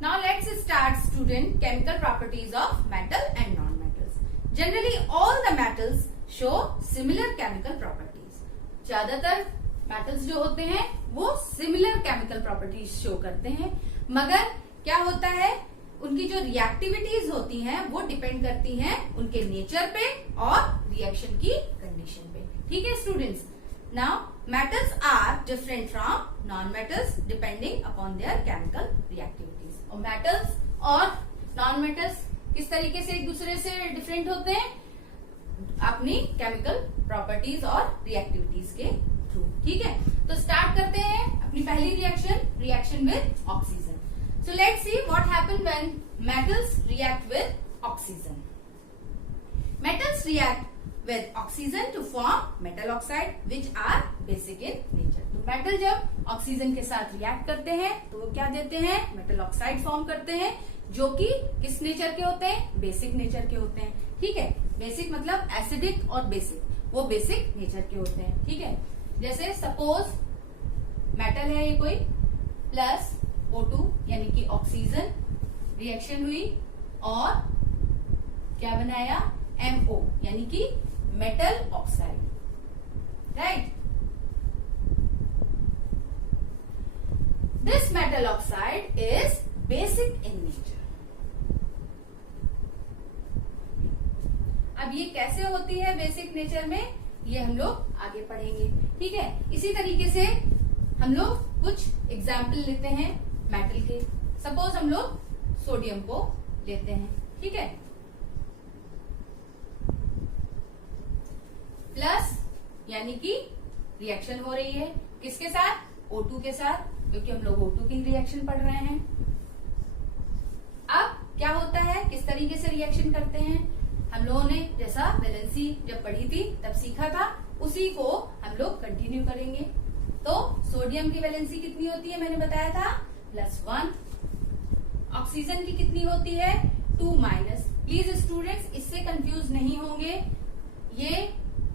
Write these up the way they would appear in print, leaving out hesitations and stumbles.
Now let's start, student, chemical properties of metal and non-metals. Generally, all the metals show similar chemical properties. ज्यादातर metals जो होते हैं वो similar chemical properties show करते हैं, मगर क्या होता है उनकी जो रिएक्टिविटीज होती हैं वो डिपेंड करती हैं उनके नेचर पे और रिएक्शन की कंडीशन पे. ठीक है students. Now metals are different from non-metals depending upon their chemical reactivities. और metals और non-metals किस तरीके से एक दूसरे से डिफरेंट होते हैं? अपनी केमिकल प्रॉपर्टीज और रिएक्टिविटीज के थ्रू. ठीक है, तो स्टार्ट करते हैं अपनी पहली reaction with oxygen. So let's see what happens when metals react with oxygen. Metals react with oxygen to form metal oxide which are basic in nature. तो मेटल जब ऑक्सीजन के साथ रिएक्ट करते हैं तो वो क्या देते हैं? मेटल ऑक्साइड फॉर्म करते हैं जो कि किस नेचर के होते हैं? बेसिक नेचर के होते हैं. ठीक है, बेसिक मतलब एसिडिक और बेसिक, वो बेसिक नेचर के होते हैं. ठीक है, जैसे सपोज मेटल है ये कोई, प्लस O2 यानी कि ऑक्सीजन, रिएक्शन हुई और क्या बनाया? MO यानी कि metal oxide. Right. This metal oxide is basic in nature. अब ये कैसे होती है बेसिक नेचर में, ये हम लोग आगे पढ़ेंगे. ठीक है, इसी तरीके से हम लोग कुछ एग्जाम्पल लेते हैं मेटल के. सपोज हम लोग सोडियम को लेते हैं. ठीक है, प्लस यानी कि रिएक्शन हो रही है किसके साथ? O2 के साथ, क्योंकि हम लोग O2 की रिएक्शन पढ़ रहे हैं. अब क्या होता है, किस तरीके से रिएक्शन करते हैं? हम लोगों ने जैसा वैलेंसी जब पढ़ी थी तब सीखा था, उसी को हम लोग कंटिन्यू करेंगे. तो सोडियम की वैलेंसी कितनी होती है? मैंने बताया था +1. ऑक्सीजन की कितनी होती है? 2-. प्लीज स्टूडेंट्स इससे कंफ्यूज नहीं होंगे, ये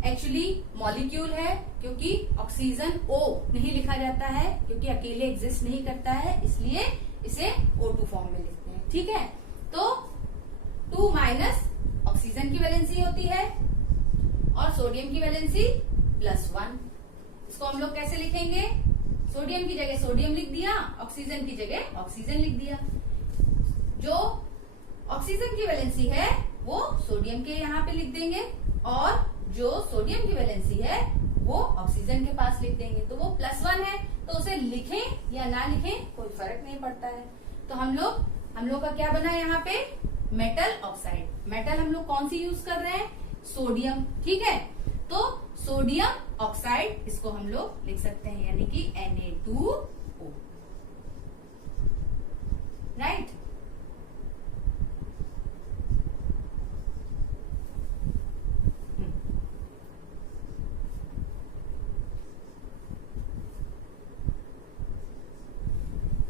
एक्चुअली मॉलिक्यूल है, क्योंकि ऑक्सीजन O नहीं लिखा जाता है क्योंकि अकेले एग्जिस्ट नहीं करता है, इसलिए इसे O2 फॉर्म में लिखते हैं. ठीक है, तो 2- ऑक्सीजन की वैलेंसी होती है और सोडियम की वैलेंसी +1. इसको हम लोग कैसे लिखेंगे? सोडियम की जगह सोडियम लिख दिया, ऑक्सीजन की जगह ऑक्सीजन लिख दिया. जो ऑक्सीजन की वैलेंसी है वो सोडियम के यहाँ पे लिख देंगे और जो सोडियम की वैलेंसी है वो ऑक्सीजन के पास लिख देंगे. तो वो +1 है, तो उसे लिखें या ना लिखें कोई फर्क नहीं पड़ता है. तो हम लोग का क्या बना यहाँ पे? Metal oxide. मेटल हम लोग कौन सी यूज कर रहे हैं? सोडियम. ठीक है, तो सोडियम ऑक्साइड इसको हम लोग लिख सकते हैं यानी कि Na2O. राइट.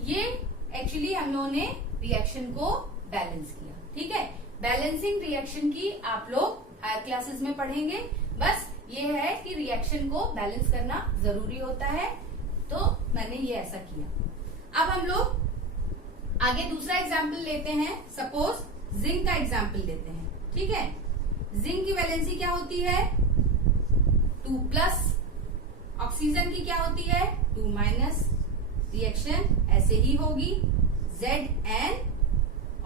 ये एक्चुअली हम लोगों ने रिएक्शन को बैलेंस किया. ठीक है, बैलेंसिंग रिएक्शन की आप लोग हायर क्लासेस में पढ़ेंगे. बस ये है कि रिएक्शन को बैलेंस करना जरूरी होता है, तो मैंने ये ऐसा किया. अब हम लोग आगे दूसरा एग्जाम्पल लेते हैं. सपोज जिंक का एग्जाम्पल लेते हैं. ठीक है, जिंक की वैलेंसी क्या होती है? 2+. ऑक्सीजन की क्या होती है? 2-. रिएक्शन ऐसे ही होगी, Zn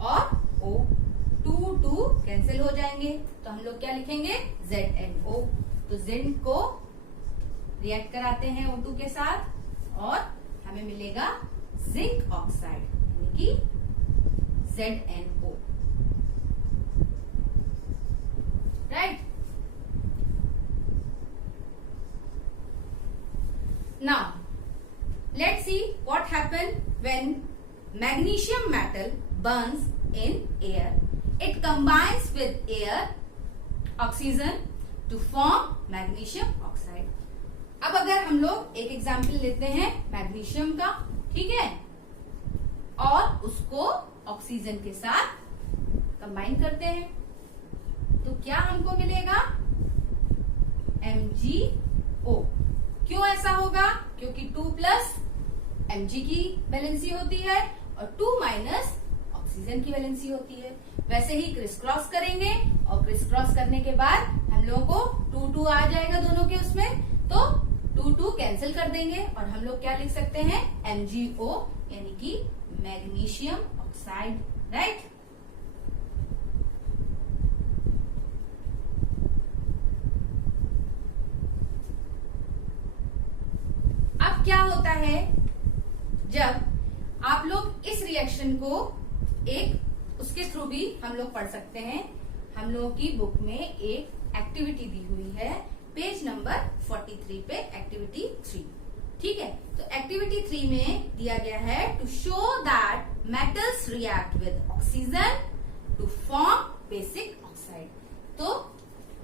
और O. 2 कैंसिल हो जाएंगे, तो हम लोग क्या लिखेंगे? ZnO. तो जिंक को रिएक्ट कराते हैं O2 के साथ और हमें मिलेगा जिंक ऑक्साइड यानी कि ZnO. Right. Now let's see what happen when magnesium metal burns in air. It combines with air, oxygen to form magnesium oxide. अब अगर हम लोग एक एग्जाम्पल लेते हैं मैग्नीशियम का. ठीक है, और उसको ऑक्सीजन के साथ कंबाइन करते हैं तो क्या हमको मिलेगा? MgO. क्यों ऐसा होगा? क्योंकि 2+ Mg की वैलेंसी होती है और 2- ऑक्सीजन की वैलेंसी होती है। वैसे ही क्रिस क्रॉस करेंगे और क्रिस क्रॉस करने के बाद हम लोगों को 2 आ जाएगा दोनों के उसमें, तो 2 कैंसिल कर देंगे और हम लोग क्या लिख सकते हैं MgO यानी कि मैग्नीशियम ऑक्साइड, राइट। अब क्या होता है जब आप लोग इस रिएक्शन को एक उसके थ्रू भी हम लोग पढ़ सकते हैं। हम लोगों की बुक में एक एक्टिविटी दी हुई है पेज नंबर 43 पे, एक्टिविटी 3, ठीक है। तो एक्टिविटी 3 में दिया गया है to show that metals react with oxygen to form basic oxide. तो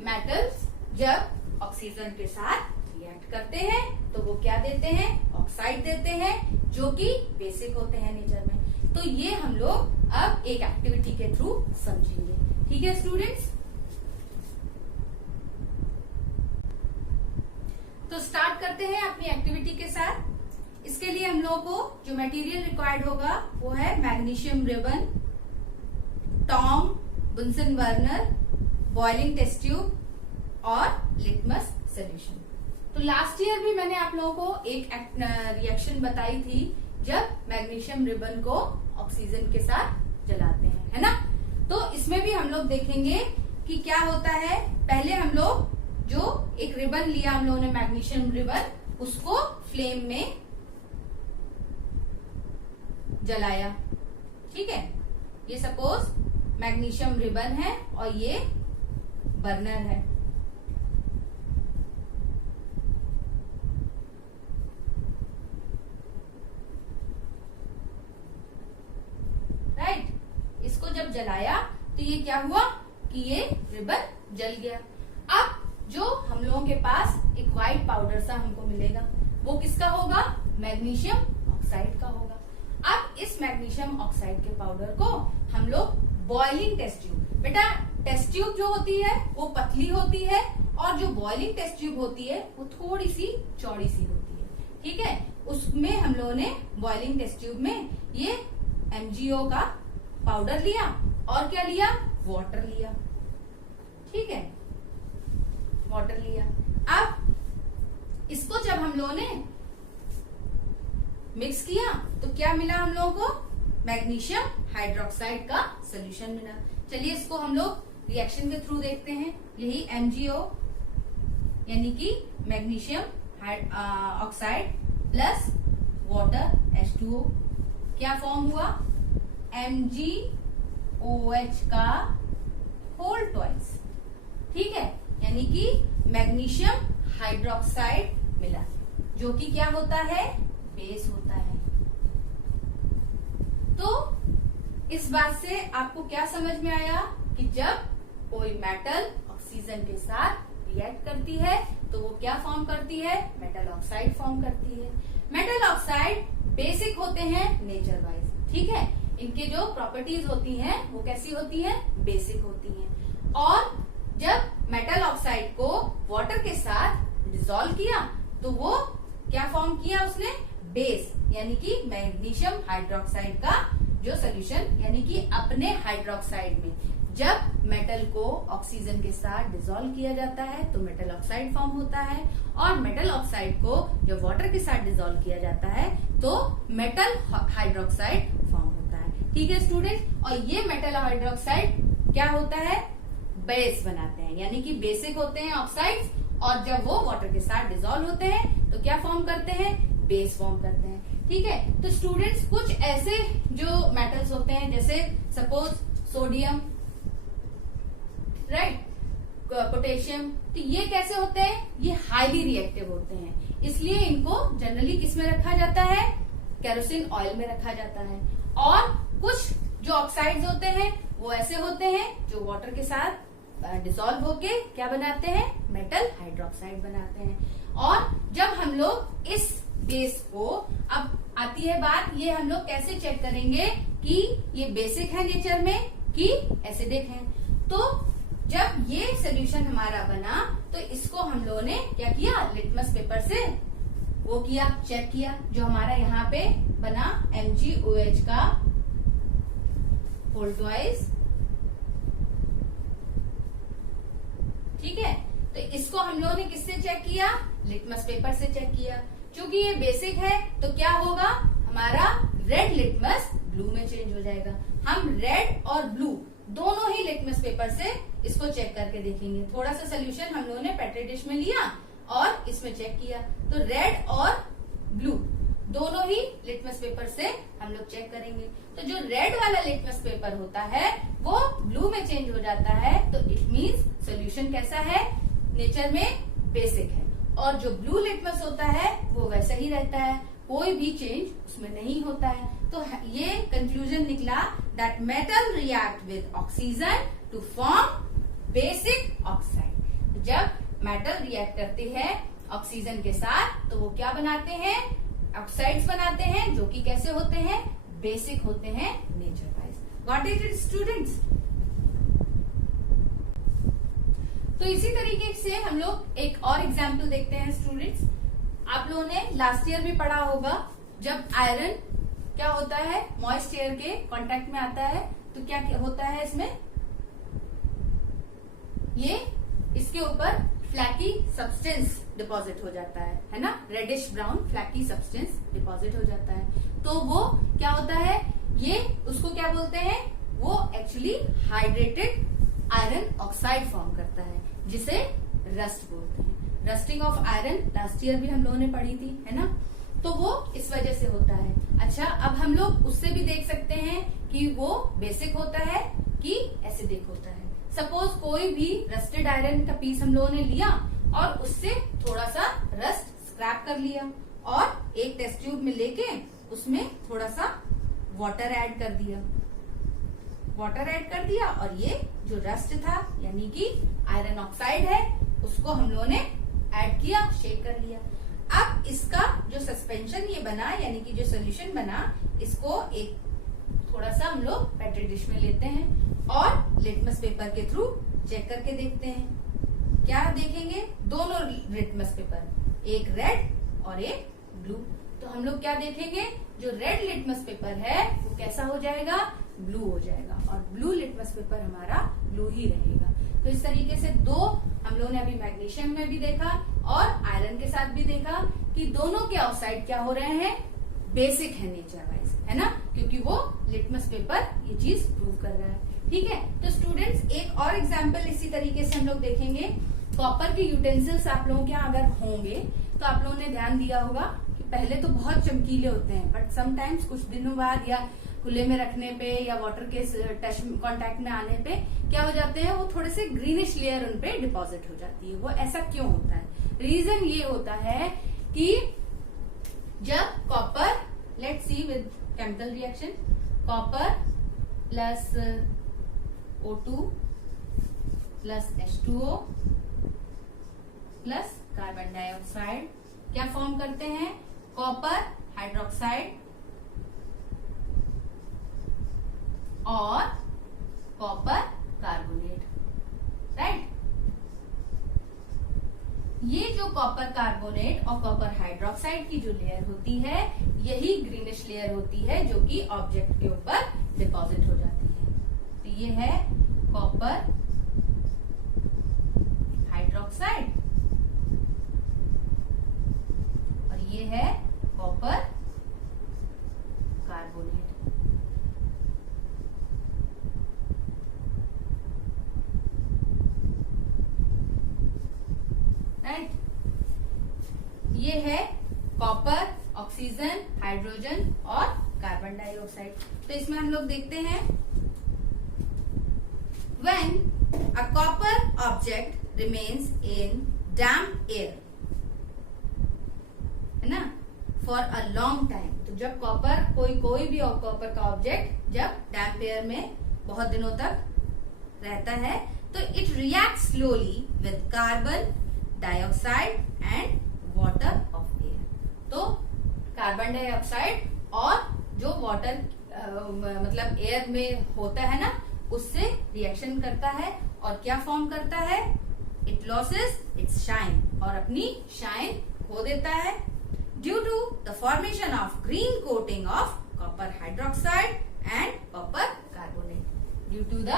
मेटल्स जब ऑक्सीजन के साथ रिएक्ट करते हैं तो वो क्या देते हैं, ऑक्साइड देते हैं, जो कि बेसिक होते हैं नेचर में। तो ये हम लोग अब एक एक्टिविटी के थ्रू समझेंगे, ठीक है स्टूडेंट्स। तो स्टार्ट करते हैं अपनी एक्टिविटी के साथ। इसके लिए हम लोगों को जो मटेरियल रिक्वायर्ड होगा वो है magnesium ribbon, tongs, Bunsen burner, boiling test tube और लिटमस सॉल्यूशन। तो लास्ट ईयर भी मैंने आप लोगों को एक रिएक्शन बताई थी जब मैग्नीशियम रिबन को ऑक्सीजन के साथ जलाते हैं, है ना। तो इसमें भी हम लोग देखेंगे कि क्या होता है। पहले हम लोग जो एक रिबन लिया हम लोगों ने मैग्नीशियम रिबन, उसको फ्लेम में जलाया, ठीक है। ये सपोज मैग्नीशियम रिबन है और ये बर्नर है, राइट। इसको जब जलाया तो ये क्या हुआ कि ये रिबन जल गया। अब जो हम लोगों के पास एक व्हाइट पाउडर सा हमको मिलेगा वो किसका होगा, मैग्नीशियम ऑक्साइड का होगा। अब इस मैग्नीशियम ऑक्साइड के पाउडर को हम लोग बॉइलिंग टेस्ट ट्यूब, बेटा टेस्ट ट्यूब जो होती है वो पतली होती है और जो बॉइलिंग टेस्ट ट्यूब होती है वो थोड़ी सी चौड़ी सी होती है, ठीक है। उसमें हम लोगों ने बॉइलिंग टेस्ट ट्यूब में ये MgO का पाउडर लिया और क्या लिया, वाटर लिया, ठीक है, वाटर लिया। अब इसको जब हम लोगों ने मिक्स किया तो क्या मिला हम लोगों को, मैग्नीशियम हाइड्रोक्साइड का सॉल्यूशन मिला। चलिए इसको हम लोग रिएक्शन के थ्रू देखते हैं। यही MgO यानी कि magnesium oxide plus water H2O क्या फॉर्म हुआ, MgOH का होल ट्वाइस, ठीक है, यानी कि मैग्नीशियम हाइड्रोक्साइड मिला, जो कि क्या होता है, बेस होता है। तो इस बात से आपको क्या समझ में आया कि जब कोई मेटल ऑक्सीजन के साथ रिएक्ट करती है तो वो क्या फॉर्म करती है, मेटल ऑक्साइड फॉर्म करती है। मेटल ऑक्साइड बेसिक होते हैं नेचर वाइज, ठीक है। इनके जो प्रॉपर्टीज होती हैं वो कैसी होती हैं, बेसिक होती हैं। और जब मेटल ऑक्साइड को वाटर के साथ डिसॉल्व किया तो वो क्या फॉर्म किया उसने, बेस, यानी कि मैग्नीशियम हाइड्रोक्साइड का जो सोल्यूशन, यानी कि अपने हाइड्रोक्साइड में जब मेटल को ऑक्सीजन के साथ डिसॉल्व किया जाता है तो मेटल ऑक्साइड फॉर्म होता है, और मेटल ऑक्साइड को जब वाटर के साथ डिसॉल्व किया जाता है तो मेटल हाइड्रोक्साइड फॉर्म होता है, ठीक है स्टूडेंट। और ये मेटल हाइड्रोक्साइड क्या होता है, बेस बनाते हैं, यानी कि बेसिक होते हैं ऑक्साइड्स, और जब वो वाटर के साथ डिसॉल्व होते हैं तो क्या फॉर्म करते हैं, बेस फॉर्म करते हैं, ठीक है। तो स्टूडेंट्स कुछ ऐसे जो मेटल्स होते हैं जैसे सपोज सोडियम, राइट, पोटेशियम, तो ये कैसे होते हैं, ये हाईली रिएक्टिव होते हैं, इसलिए इनको जनरली किस में रखा जाता है, केरोसिन ऑयल में रखा जाता है। और कुछ जो ऑक्साइड्स होते हैं वो ऐसे होते हैं जो वाटर के साथ डिसॉल्व होके क्या बनाते हैं, मेटल हाइड्रोक्साइड बनाते हैं। और जब हम लोग इस बेस को, अब आती है बात, ये हम लोग कैसे चेक करेंगे कि ये बेसिक है नेचर में कि एसिडिक है। तो जब ये सोल्यूशन हमारा बना तो इसको हम लोगों ने क्या किया, लिटमस पेपर से वो किया, चेक किया, जो हमारा यहाँ पे बना MgOH का होल ट्वाइस। ठीक है, तो इसको हम लोगों ने किससे चेक किया? लिटमस पेपर से चेक किया। क्योंकि ये बेसिक है तो क्या होगा, हमारा रेड लिटमस ब्लू में चेंज हो जाएगा। हम रेड और ब्लू दोनों ही लिटमस पेपर से इसको चेक करके देखेंगे। थोड़ा सा सोल्यूशन हम लोगों ने पेट्री डिश में लिया और इसमें चेक किया, तो रेड और ब्लू दोनों ही लिटमस पेपर से हम लोग चेक करेंगे। तो जो रेड वाला लिटमस पेपर होता है वो ब्लू में चेंज हो जाता है, तो इट मीन्स सोल्यूशन कैसा है, नेचर में बेसिक है। और जो ब्लू लिटमस होता है वो वैसा ही रहता है, कोई भी चेंज उसमें नहीं होता है। तो ये कंक्लूजन निकला that metal react with oxygen to form basic oxide. जब मेटल रिएक्ट करते हैं ऑक्सीजन के साथ तो वो क्या बनाते हैं, ऑक्साइड्स बनाते हैं, जो कि कैसे होते हैं, बेसिक होते हैं nature wise. Got it students? तो इसी तरीके से हम लोग एक और एग्जाम्पल देखते हैं स्टूडेंट्स। आप लोगों ने लास्ट ईयर भी पढ़ा होगा, जब आयरन क्या होता है, मॉइस्ट एयर के कांटेक्ट में आता है तो क्या होता है, इसमें ये इसके ऊपर फ्लैकी सब्सटेंस डिपॉजिट हो जाता है ना, reddish brown flaky substance deposit हो जाता है। तो वो क्या होता है, ये उसको क्या बोलते हैं, वो actually hydrated iron oxide form करता है, जिसे रस्ट बोलते हैं। Rusting of iron last year भी हम लोगों ने पढ़ी थी, है ना। तो वो इस वजह से होता है। अच्छा, अब हम लोग उससे भी देख सकते हैं कि वो बेसिक होता है कि एसिडिक होता है। सपोज कोई भी रस्टेड आयरन का पीस हम लोगों ने लिया और उससे थोड़ा सा रस्ट स्क्रैप कर लिया और एक टेस्ट ट्यूब में लेके उसमें थोड़ा सा वाटर ऐड कर दिया, और ये जो रस्ट था यानी कि आयरन ऑक्साइड है उसको हम लोगों ने ऐड किया, शेक कर लिया। अब इसका जो सस्पेंशन ये बना यानी कि जो सोल्यूशन बना, इसको एक थोड़ा सा हम लोग पेट्री डिश में लेते हैं और लिटमस पेपर के थ्रू चेक करके देखते हैं। क्या देखेंगे, दोनों लिटमस पेपर, एक रेड और एक ब्लू। तो हम लोग क्या देखेंगे, जो रेड लिटमस पेपर है वो कैसा हो जाएगा, ब्लू हो जाएगा, और ब्लू लिटमस पेपर हमारा ब्लू ही रहेगा। तो इस तरीके से दो हम लोगों ने अभी मैग्नीशियम में भी देखा और आयरन के साथ भी देखा कि दोनों के ऑक्साइड क्या हो रहे हैं, बेसिक है नेचर वाइज, है ना, क्योंकि वो लिटमस पेपर ये चीज प्रूव कर रहा है। ठीक है, तो स्टूडेंट्स एक और एग्जाम्पल इसी तरीके से हम लोग देखेंगे। कॉपर के यूटेंसिल्स आप लोगों के यहाँ अगर होंगे तो आप लोगों ने ध्यान दिया होगा कि पहले तो बहुत चमकीले होते हैं, बट समटाइम्स कुछ दिनों बाद या खुले में रखने पे या वाटर के टच कांटेक्ट में आने पे क्या हो जाते हैं, वो थोड़े से ग्रीनिश लेयर उन पे डिपॉजिट हो जाती है। वो ऐसा क्यों होता है, रीजन ये होता है कि जब copper, let's see with chemical reaction, copper plus O2 plus H2O plus carbon dioxide क्या फॉर्म करते हैं, कॉपर हाइड्रोक्साइड और कॉपर कार्बोनेट, राइट। ये जो कॉपर कार्बोनेट और कॉपर हाइड्रोक्साइड की जो लेयर होती है, यही ग्रीनिश लेयर होती है जो कि ऑब्जेक्ट के ऊपर डिपॉजिट हो जाती है। तो ये है कॉपर हाइड्रोक्साइड और ये है कॉपर कार्बोनेट। राइट, ये है कॉपर, ऑक्सीजन, हाइड्रोजन और कार्बन डाइऑक्साइड। तो इसमें हम लोग देखते हैं, when a copper object remains in damp air, है ना, for a long time। तो जब कॉपर, कोई भी कॉपर का ऑब्जेक्ट जब डैम्प एयर में बहुत दिनों तक रहता है तो it react slowly with carbon dioxide and water of air. तो कार्बन डाइऑक्साइड और जो वाटर मतलब एयर में होता है ना, उससे रिएक्शन करता है और क्या फॉर्म करता है, इट लॉसेस इट्स शाइन, और अपनी शाइन खो देता है due to the formation of green coating of copper hydroxide and copper carbonate. Due to the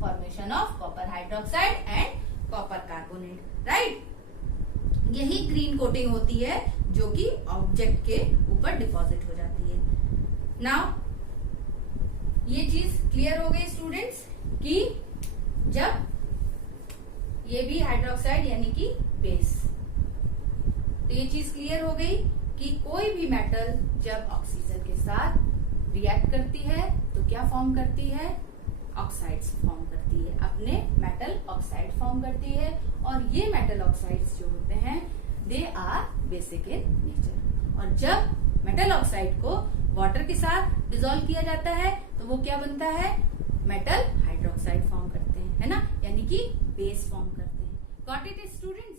formation of copper hydroxide and copper carbonate, right. यही ग्रीन कोटिंग होती है जो कि ऑब्जेक्ट के ऊपर डिपॉजिट हो जाती है। नाउ ये चीज क्लियर हो गई स्टूडेंट्स कि जब ये भी हाइड्रोक्साइड यानी कि बेस, तो ये चीज क्लियर हो गई कि कोई भी मेटल जब ऑक्सीजन के साथ रिएक्ट करती है तो क्या फॉर्म करती है, ऑक्साइड्स फॉर्म करती है, अपने मेटल ऑक्साइड फॉर्म करती है। और ये मेटल ऑक्साइड्स जो होते हैं they are basic in nature. और जब मेटल ऑक्साइड को वाटर के साथ डिसॉल्व किया जाता है तो वो क्या बनता है, मेटल हाइड्रोक्साइड फॉर्म करते हैं, है ना, यानी कि बेस फॉर्म करते हैं। Got it student?